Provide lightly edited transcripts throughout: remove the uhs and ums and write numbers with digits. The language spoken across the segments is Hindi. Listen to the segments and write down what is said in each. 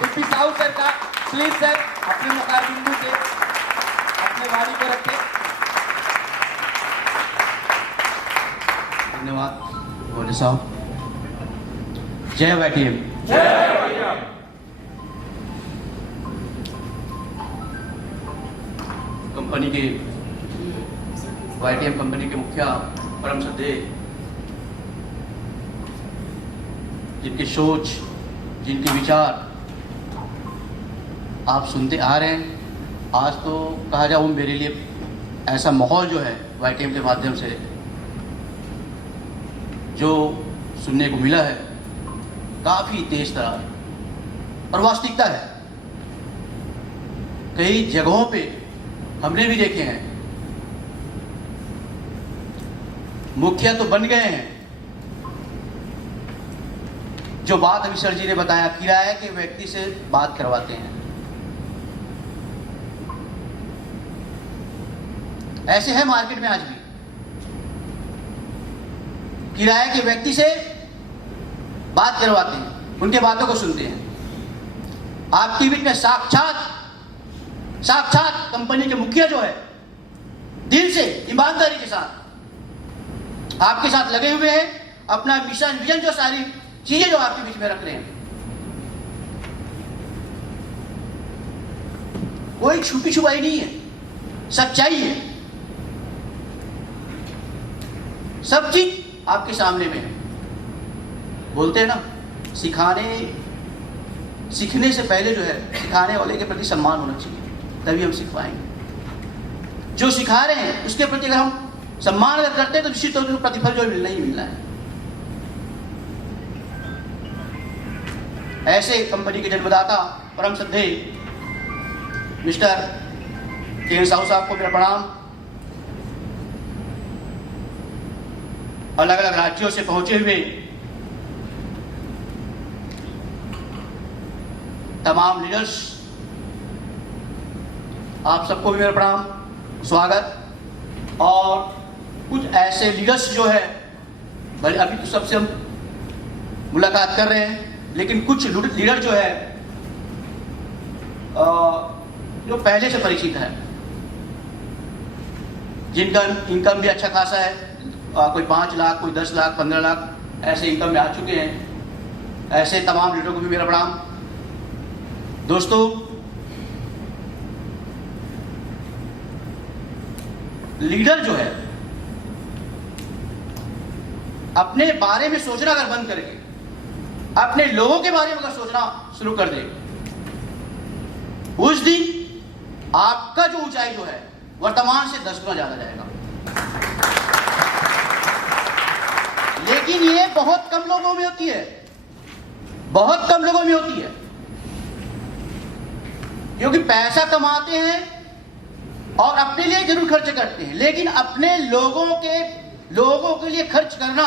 केपी साहू सर का प्लीज सर अपने मुखार बिंदु से अपने वाणी को रखें। धन्यवाद भोले साहब। जय वाईटीएम। कंपनी के वाईटीएम कंपनी के मुखिया परम श्रद्धेय, जिनकी सोच, जिनके विचार आप सुनते आ रहे हैं, आज तो कहा जाए वो मेरे लिए ऐसा माहौल जो है वाईटीएम के माध्यम से जो सुनने को मिला है काफ़ी तेज तरार और वास्तविकता है। कई जगहों पे हमने भी देखे हैं, मुखिया तो बन गए हैं। जो बात अभी सर जी ने बताया, किराए के व्यक्ति से बात करवाते हैं। ऐसे है मार्केट में आज भी, किराए के व्यक्ति से बात करवाते हैं, उनके बातों को सुनते हैं। आपके बीच में साक्षात कंपनी के मुखिया जो है दिल से ईमानदारी के साथ आपके साथ लगे हुए हैं, अपना मिशन विजन जो सारी चीजें जो आपके बीच में रख रहे हैं। कोई छुपी छुपाई नहीं है, सच्चाई है, सब चीज आपके सामने में है। बोलते हैं ना, सीखने से पहले जो है सिखाने वाले के प्रति सम्मान होना चाहिए, तभी हम सीख पाएंगे। जो सिखा रहे हैं उसके प्रति अगर हम सम्मान अगर करते हैं तो निश्चित तौर पर प्रतिफल जो मिलना ही मिलना है। ऐसे कंपनी के जन्मदाता परम श्रद्धेय मिस्टर के साहू साहब को मेरा प्रणाम। अलग अलग राज्यों से पहुंचे हुए तमाम लीडर्स, आप सबको भी मेरा प्रणाम, स्वागत। और कुछ ऐसे लीडर्स जो है, भले अभी तो सबसे हम मुलाकात कर रहे हैं, लेकिन कुछ लीडर जो है जो पहले से परिचित है, जिनका इनकम भी अच्छा खासा है, कोई 5 लाख, कोई 10 लाख, 15 लाख ऐसे इनकम में आ चुके हैं। ऐसे तमाम लीडरों को भी मेरा प्रणाम। दोस्तों, लीडर जो है अपने बारे में सोचना अगर बंद करके अपने लोगों के बारे में अगर सोचना शुरू कर दे, उस दिन आपका जो ऊंचाई जो है वर्तमान से 10 गुना ज्यादा जाएगा। लेकिन ये बहुत कम लोगों में होती है, बहुत कम लोगों में होती है, क्योंकि पैसा कमाते हैं और अपने लिए जरूर खर्च करते हैं, लेकिन अपने लोगों के लिए खर्च करना,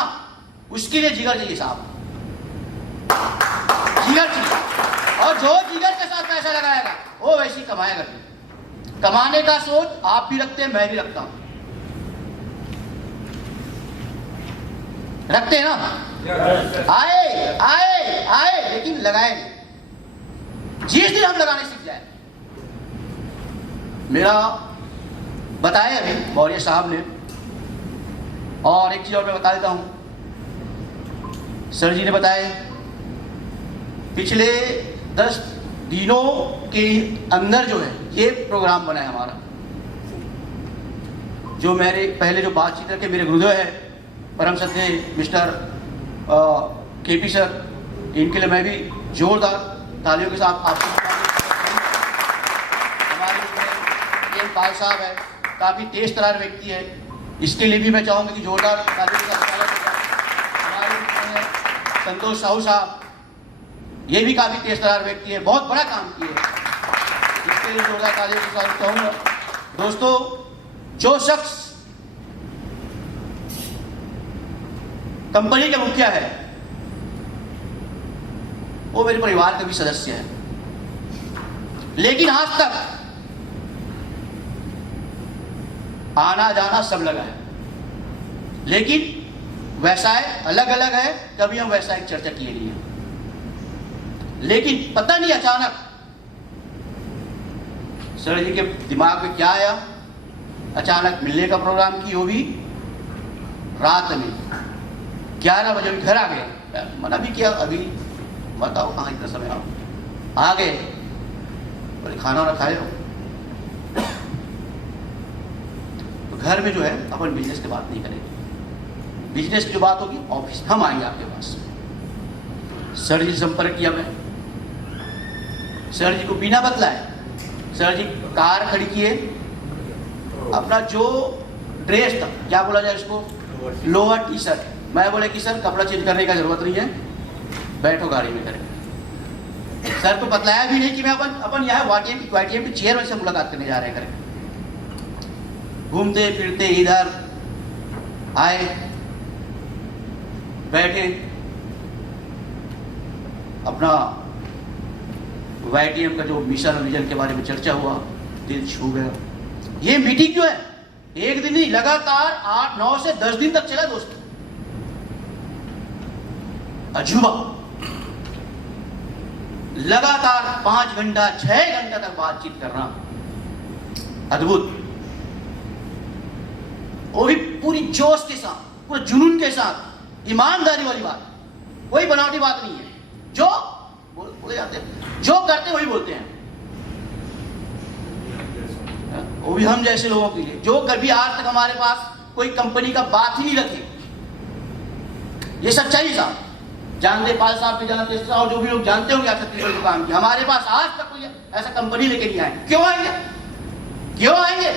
उसके लिए जिगर चाहिए साहब, जिगर चाहिए। और जो जिगर के साथ पैसा लगाएगा वो वैसे ही कमाएगा। कमाने का सोच आप भी रखते हैं, मैं भी रखता हूं, रखते हैं ना। आए लेकिन लगाए। जिस दिन हम लगाने सीख जाए, मेरा बताया अभी मौर्य साहब ने, और एक चीज और मैं बता देता हूं, सर जी ने बताया पिछले 10 दिनों के अंदर जो है ये प्रोग्राम बना है हमारा। जो मेरे पहले जो बातचीत करके मेरे गुरुदेव है परम श्रद्धेय मिस्टर केपी सर, इनके लिए मैं भी जोरदार तालियों के साथ आपको हमारे पाल साहब है, काफ़ी तेज तरार व्यक्ति है, इसके लिए भी मैं चाहूँगा कि जोरदार तालियों के साथ स्वागत हो। हमारे संतोष साहू साहब, ये भी काफ़ी तेज तरार व्यक्ति है, बहुत बड़ा काम किए है, इसके लिए जोरदार तालियों के साथ चाहूँगा। दोस्तों, जो शख्स कंपनी का मुखिया है वो मेरे परिवार का भी सदस्य है, लेकिन आज तक आना जाना सब लगा है, लेकिन व्यवसाय अलग अलग है, कभी हम व्यवसायिक चर्चा किए नहीं है। लेकिन पता नहीं अचानक सर जी के दिमाग में क्या आया, अचानक मिलने का प्रोग्राम की, वो भी रात में 11 बजे घर आ गए। मना भी किया, अभी बताओ कहाँ इतना समय आ गए, बोले खाना वाना खाए हो। तो घर में जो है अपन बिजनेस की बात नहीं करेंगे, बिजनेस की जो बात होगी ऑफिस हम आएंगे आपके पास। सर जी से संपर्क किया मैं, सर जी को बिना बतलाए सर जी कार खड़ी किए, अपना जो ड्रेस था, क्या बोला जाए इसको, लोअर टी शर्ट, मैं बोले कि सर कपड़ा चेंज करने का जरूरत नहीं है, बैठो गाड़ी में करेंगे। सर तो बतलाया भी नहीं कि मैं अपन यहाँ वाईटीएम के चेयरमैन से मुलाकात करने जा रहे हैं करें। घूमते फिरते इधर आए, बैठे, अपना वाईटीएम का जो मिशन और विजन के बारे में चर्चा हुआ, दिल छू गया। ये मीटिंग जो है एक दिन नहीं, लगातार 8-9 से 10 दिन तक चला दोस्तों। अजूबा, लगातार 5 घंटा 6 घंटा तक बातचीत करना, अद्भुत। वो भी पूरी जोश के साथ, पूरे जुनून के साथ, ईमानदारी वाली बात, कोई बनावटी बात नहीं है। जो बोले जाते हैं, जो करते वही बोलते हैं, वो भी हम जैसे लोगों के लिए जो कभी आज तक हमारे पास कोई कंपनी का बात ही नहीं रखी। ये सच्चाई साहब, जानते पाल साहब भी जानते, और जो भी लोग जानते होंगे आप छत्तीसगढ़ काम की, हमारे पास आज तक कोई ऐसा कंपनी लेके नहीं आए। क्यों आएंगे, क्यों आएंगे?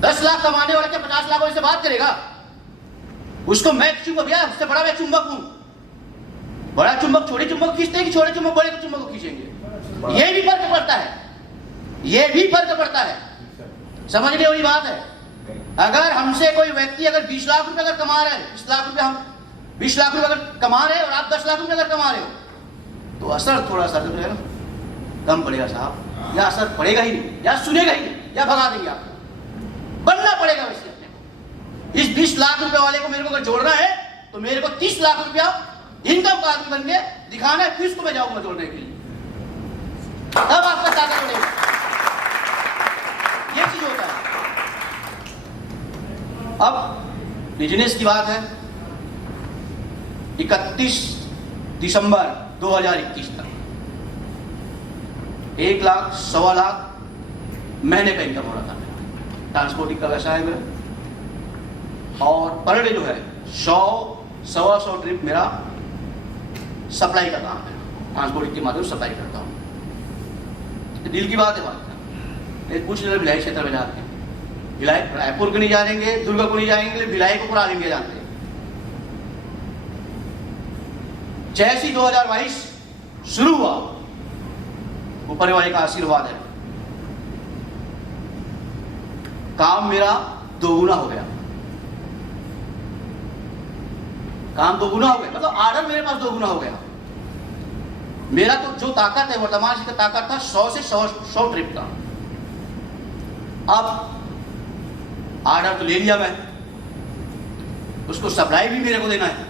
10 लाख कमाने वाले के 50 लाख वाले से बात करेगा, उसको मैं चुंबक, भैया उससे बड़ा मैं चुंबक हूं। बड़ा चुंबक छोटे चुंबक खींचते हैं कि छोटे चुंबक बड़े चुंबक को खींचेंगे? ये भी फर्क पड़ता है, ये भी फर्क पड़ता है, समझने वाली बात है। अगर हमसे कोई व्यक्ति अगर 20 लाख रुपए अगर कमा रहा है, 20 लाख रुपए, हम 20 लाख रुपए अगर कमा रहे हैं और आप 10 लाख रुपए अगर कमा रहे हो, तो असर थोड़ा सा जो है कम पड़ेगा साहब, या असर पड़ेगा ही नहीं, या सुनेगा ही नहीं, या भगा देंगे आपको। बनना पड़ेगा वैसे अपने को। इस 20 लाख रुपए वाले को मेरे को अगर जोड़ना है तो मेरे को 30 लाख रुपया इनकम का आदमी बन के दिखाना है, फिर उसको मैं जाऊंगा जोड़ने के लिए, तब आपका ताकत बढ़ेगा। ये चीज होता है। अब बिजनेस की बात है, 31 दिसंबर 2021 तक 1 लाख 1.25 लाख महीने का इनकम हो रहा था मेरा। ट्रांसपोर्टिंग का व्यवसाय मेरा, और पर डे जो है 100-125 ट्रिप मेरा सप्लाई का काम है, ट्रांसपोर्टिंग के माध्यम से सप्लाई करता हूँ। दिल की बात है, बात कुछ लोग भिलाई क्षेत्र में जाते हैं, भिलाई रायपुर को नहीं जानेंगे, दुर्गा को नहीं जाएंगे, भिलाई को पूरा आगे जानते हैं। जैसे ही 2022 शुरू हुआ, ऊपर वाले का आशीर्वाद है, काम मेरा दोगुना हो गया, काम दोगुना हो गया, मतलब ऑर्डर मेरे पास दोगुना हो गया। मेरा तो जो ताकत है, वर्तमान की ताकत था 100 से 100 ट्रिप का। अब ऑर्डर तो ले लिया मैं, उसको सप्लाई भी मेरे को देना है,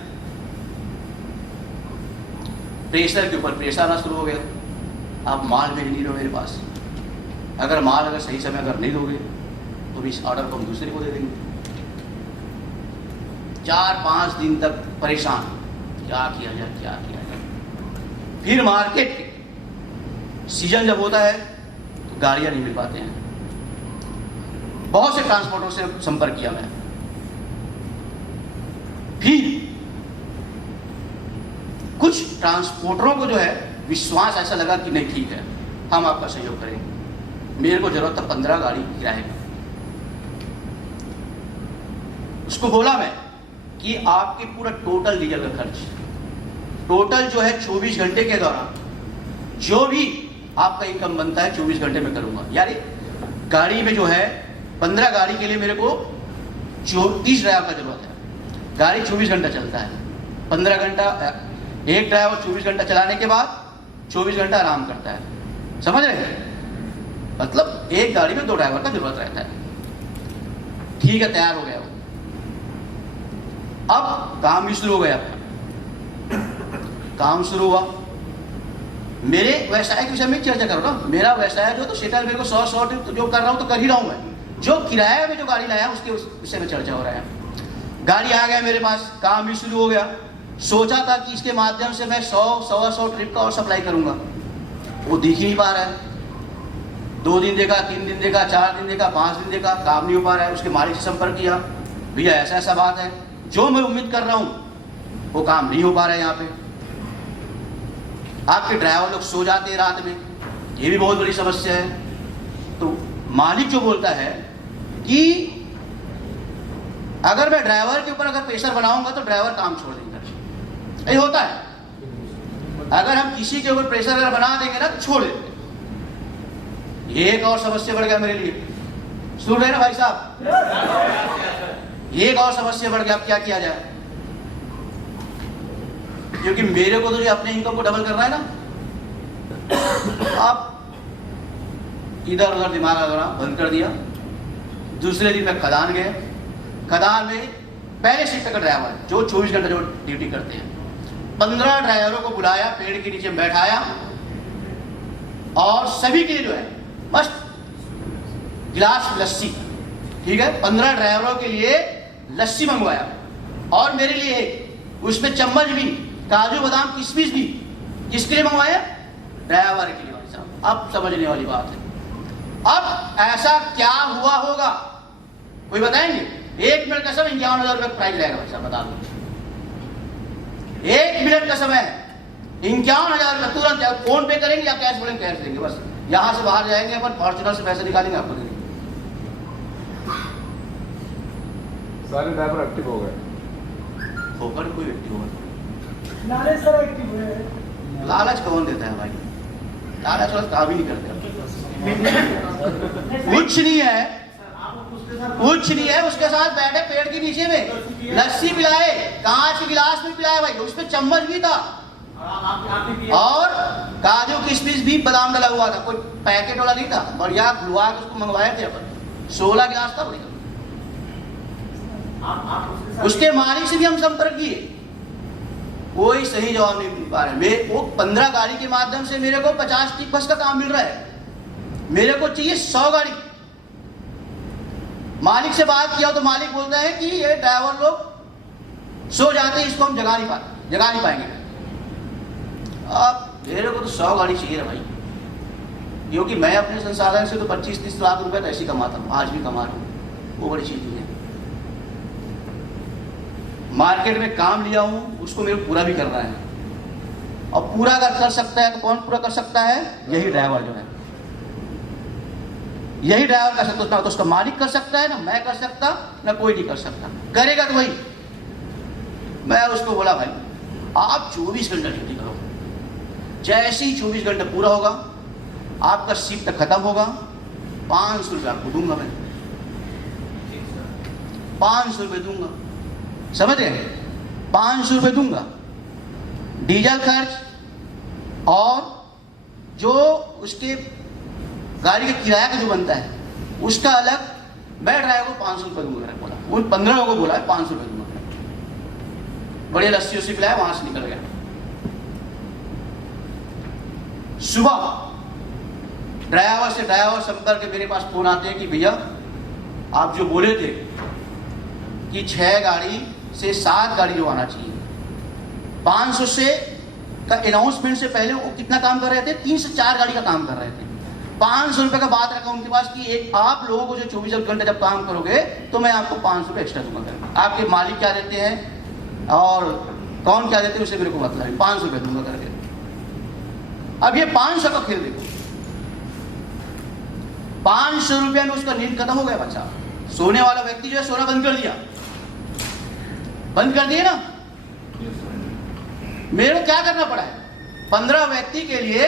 प्रेशर के ऊपर प्रेशर आना शुरू हो गया। आप माल भेज नहीं रहे मेरे पास, अगर माल अगर सही समय अगर नहीं दोगे तो भी इस ऑर्डर को हम दूसरे को दे देंगे। 4-5 दिन तक परेशान, क्या किया जाए, क्या किया जाए। फिर मार्केट सीजन जब होता है तो गाड़ियां नहीं मिल पाते हैं, बहुत से ट्रांसपोर्टर से संपर्क किया मैं, फिर कुछ ट्रांसपोर्टरों को जो है विश्वास ऐसा लगा कि नहीं ठीक है, हम आपका सहयोग करेंगे। मेरे को जरूरत था 15 गाड़ी किराए में, उसको बोला मैं कि आपके पूरा टोटल डीजल का खर्च, टोटल जो है 24 घंटे के दौरान जो भी आपका इनकम बनता है 24 घंटे में करूंगा। यानी गाड़ी में जो है 15 गाड़ी के लिए मेरे को 30 ड्राइवर का जरूरत है। गाड़ी 24 घंटा चलता है, 15 घंटा एक ड्राइवर 24 घंटा चलाने के बाद 24 घंटा आराम करता है, समझ रहे हैं? मतलब एक गाड़ी में 2 ड्राइवर का जरूरत रहता है। ठीक है, तैयार हो गया वो। अब काम भी शुरू हो गया, काम शुरू हुआ, मेरे व्यवसाय के विषय में चर्चा कर रहा हूँ। मेरा व्यवसाय जो तो सेटल मेरे को 100 तो जो कर रहा हूँ तो कर ही रहा हूँ मैं। जो किराया में जो गाड़ी लाया उसके विषय में चर्चा हो रहा है। गाड़ी आ गया मेरे पास, काम भी शुरू हो गया। सोचा था कि इसके माध्यम से मैं 100-125 ट्रिप का और सप्लाई करूंगा, वो दिख ही नहीं पा रहा है। 2 दिन देखा, 3 दिन देखा, 4 दिन देखा, 5 दिन देखा, काम नहीं हो पा रहा है। उसके मालिक से संपर्क किया, भैया ऐसा ऐसा बात है, जो मैं उम्मीद कर रहा हूँ वो काम नहीं हो पा रहा है। यहाँ पे आपके ड्राइवर लोग सो जाते हैं रात में, ये भी बहुत बड़ी समस्या है। तो मालिक जो बोलता है कि अगर मैं ड्राइवर के ऊपर अगर प्रेशर बनाऊंगा तो ड्राइवर काम छोड़ देंगे। ये होता है, अगर हम किसी के ऊपर प्रेशर अगर बना देंगे ना तो छोड़ देंगे। ये एक और समस्या बढ़ गया मेरे लिए। सुन रहे ना भाई साहब, ये एक और समस्या बढ़ गया। अब क्या किया जाए, क्योंकि मेरे को तो जो अपने इनकम को डबल करना है ना, अब इधर उधर दिमाग लगाना बंद कर दिया। दूसरे दिन मैं खदान गया। खदान में पहले शिफ्ट का ड्राइवर जो 24 घंटे जो ड्यूटी करते हैं, 15 ड्राइवरों को बुलाया, पेड़ के नीचे बैठाया और सभी के लिए जो है मस्त गिलास लस्सी, ठीक है, 15 ड्राइवरों के लिए लस्सी मंगवाया और मेरे लिए एक, उसमें चम्मच भी, काजू बादाम किशमिश भी। किसके लिए मंगवाया? ड्राइवर के लिए। भाई साहब अब समझने वाली बात है। अब ऐसा क्या हुआ होगा कोई बताएंगे? 1 मिनट का समय 51,000 रुपये प्राइस लगेगा। भाई साहब बता दो, 1 मिनट का समय 51,000 रुपये तुरंत। फोन पे करेंगे या कैश बोलेंगे? कैश देंगे। बस यहां से बाहर जाएंगे, अपन फॉर्च्यूनर से पैसे निकालेंगे, आपको देंगे। सारे ड्राइवर एक्टिव हो गए, होकर कोई व्यक्ति होगा। लालच सर एक्टिव हुए। लालच कौन देता है भाई? लालच वाला काम ही नहीं करते। कुछ नहीं है, कुछ नहीं है। उसके साथ बैठे पेड़ के नीचे में लस्सी पिलाए, कांच के गिलास में पिलाया भाई, उसमें चम्मच भी था और काजू किशमिश भी बादाम डाला हुआ था। कोई पैकेट वाला नहीं था, बढ़िया खुलवा के उसको मंगवाए थे अपन। 16 गिलास था भाई। उसके मालिक से भी हम संपर्क किए, कोई सही जवाब नहीं मिल पा रहा है। वो 15 गाड़ी के माध्यम से मेरे को 50 टिप बस का काम मिल रहा है, मेरे को चाहिए 100 गाड़ी। मालिक से बात किया तो मालिक बोलता है कि ये ड्राइवर लोग सो जाते हैं, इसको हम जगा नहीं पाएंगे। अब मेरे को तो 100 गाड़ी चाहिए भाई, क्योंकि मैं अपने संसाधन से तो 25-30 लाख रुपए तो ऐसे ही कमाता हूँ, आज भी कमा रहा हूँ। वो बड़ी चीज है। मार्केट में काम लिया हूं, उसको मेरे को पूरा भी करना है, और पूरा अगर कर सकता है तो कौन पूरा कर सकता है? यही ड्राइवर जो है, यही ड्राइवर कर सकता है। ना तो उसका मालिक कर सकता है, ना मैं कर सकता, ना कोई नहीं कर सकता। करेगा तो वही। मैं उसको बोला भाई आप 24 घंटा ड्यूटी करो, जैसे ही 24 घंटे पूरा होगा, आपका शिफ्ट खत्म होगा, 500 रुपये आपको दूंगा मैं, 500 रुपये दूंगा। समझ रहे? 500 रुपये दूंगा, डीजल खर्च और जो उसके गाड़ी के किराया का जो बनता है उसका अलग। मैं ड्राइवर को 500 रुपये दूंगा बोला, उन 15 को बोला है 500 रुपये दूंगा। बड़े लस्सी उसी पिलाया, वहां से निकल गया। सुबह ड्राइवर संपर्क के मेरे पास फोन आते हैं कि भैया आप जो बोले थे कि 6 गाड़ी से 7 गाड़ी जो आना चाहिए, 500 से का अनाउंसमेंट से पहले वो कितना काम कर रहे थे? 3 से 4 गाड़ी का काम कर रहे थे। 500 रुपये का बात रखा उनके पास कि एक आप लोगों को जो 24 घंटे जब काम करोगे तो मैं आपको 500 रुपये एक्स्ट्रा दूंगा। आपके मालिक क्या देते हैं और कौन क्या देते हैं उससे मेरे को मतलब है, 500 रुपये दूंगा करके। अब ये 500 का खेल देखो, 500 रुपये में उसका नींद खत्म हो गया। बच्चा सोने वाला व्यक्ति जो है सोना बंद कर दिया, बंद कर दिए ना। मेरे को क्या करना पड़ा है? 15 व्यक्ति के लिए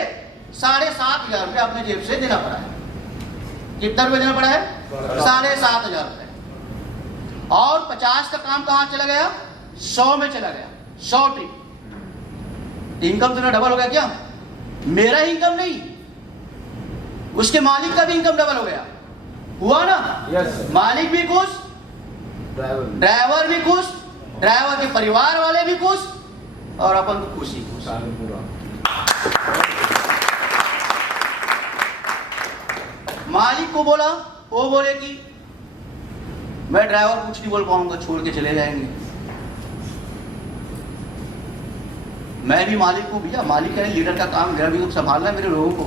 7,500 रुपये अपने जेब से देना पड़ा है। कितना रुपये देना पड़ा है? 7,500 रुपये। और 50 का काम कहां चला गया? 100 में चला गया। 100 ट्रिप। इनकम तो डबल हो गया क्या? मेरा इनकम नहीं, उसके मालिक का भी इनकम डबल हो गया। हुआ ना? यस। मालिक भी खुश, ड्राइवर भी खुश, ड्राइवर के परिवार वाले भी खुश, और अपन तो खुश ही खुश। पूरा मालिक को बोला, वो बोले कि मैं ड्राइवर कुछ नहीं बोल पाऊंगा, छोड़ के चले जाएंगे। मैं भी मालिक को, भैया मालिक है, लीडर का काम मेरा भी तो संभालना है मेरे लोगों को।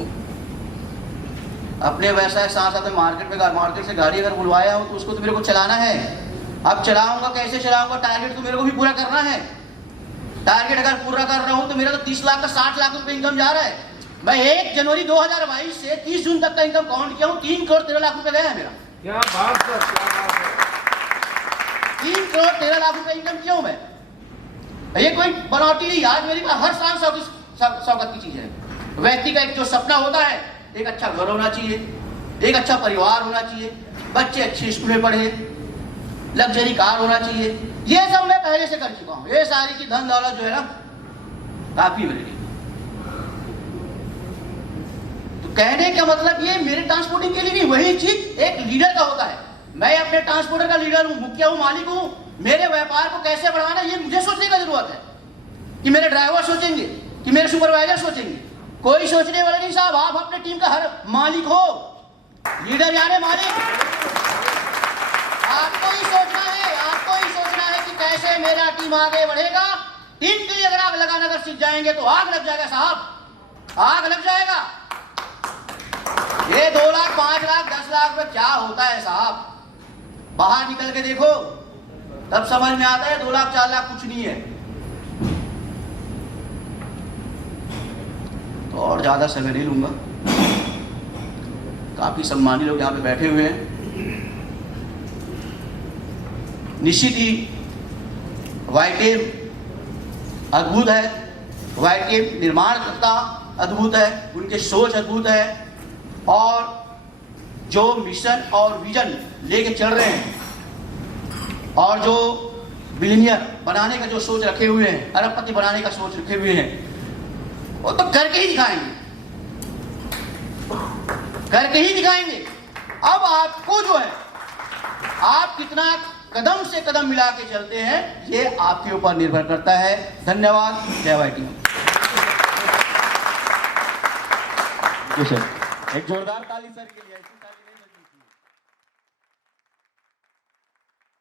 अपने व्यवसाय साथ साथ मार्केट से गाड़ी अगर बुलवाया हो तो उसको तो मेरे को चलाना है। अब चलाऊंगा कैसे चलाऊंगा, टारगेट तो मेरे को भी पूरा करना है। टारगेट अगर पूरा कर रहा हूं तो मेरा तो 30 लाख का 60 लाख रुपए इनकम जा रहा है। मैं 1 जनवरी 2022 से 30 जून तक का इनकम काउंट किया हूं, 3 करोड़ 13 लाख रुपए गया है मेरा। क्या बात सर, क्या बात है। 3 करोड़ 13 लाख रुपए इनकम किया हूं मैं। ये कोई बनावटी नहीं, आज मेरी पास हर साल शौकत की चीज है। व्यक्ति का एक जो सपना होता है, एक अच्छा घर होना चाहिए, एक अच्छा परिवार होना चाहिए, बच्चे अच्छे स्कूल में पढ़े, लग्जरी कार होना चाहिए। ये सब मैं पहले से कर चुका हूं। ये सारी की धन दौलत जो है ना काफी मेरे लिए। तो कहने का मतलब ये मेरे ट्रांसपोर्टिंग के लिए नहीं, वही चीज एक लीडर का होता है। मैं अपने ट्रांसपोर्टर का लीडर हूं, मुखिया हूं, मालिक हूं। मेरे व्यापार को कैसे बढ़ाना ये मुझे सोचने का जरूरत है कि मेरे ड्राइवर सोचेंगे, कि मेरे सुपरवाइजर सोचेंगे। कोई सोचने वाले नहीं साहब। आप अपने टीम का हर मालिक हो, लीडर यानी मालिक। आपको ही सोचना है, आपको ही सोचना है कि कैसे मेरा टीम आगे बढ़ेगा। टीम के लिए अगर आग लगाना अगर सीख जाएंगे तो आग लग जाएगा साहब, आग लग जाएगा। ये 2 लाख 5 लाख 10 लाख में क्या होता है साहब, बाहर निकल के देखो तब समझ में आता है 2 लाख 4 लाख कुछ नहीं है। तो और ज्यादा समय नहीं लूंगा। काफी सम्मानित लोग यहाँ पे बैठे हुए हैं। निश्चित ही वाईटेम अद्भुत है, वाईटेम निर्माणकर्ता अद्भुत है, उनके सोच अद्भुत है, और जो मिशन और विजन लेके चल रहे हैं और जो बिलियनियर बनाने का जो सोच रखे हुए हैं, अरबपति बनाने का सोच रखे हुए हैं, वो तो करके ही दिखाएंगे, करके ही दिखाएंगे। अब आपको जो है, आप कितना कदम से कदम मिला के चलते हैं ये आपके ऊपर निर्भर करता है। धन्यवाद। जय वाईटी। जी सर, एक जोरदार ताली सर के लिए।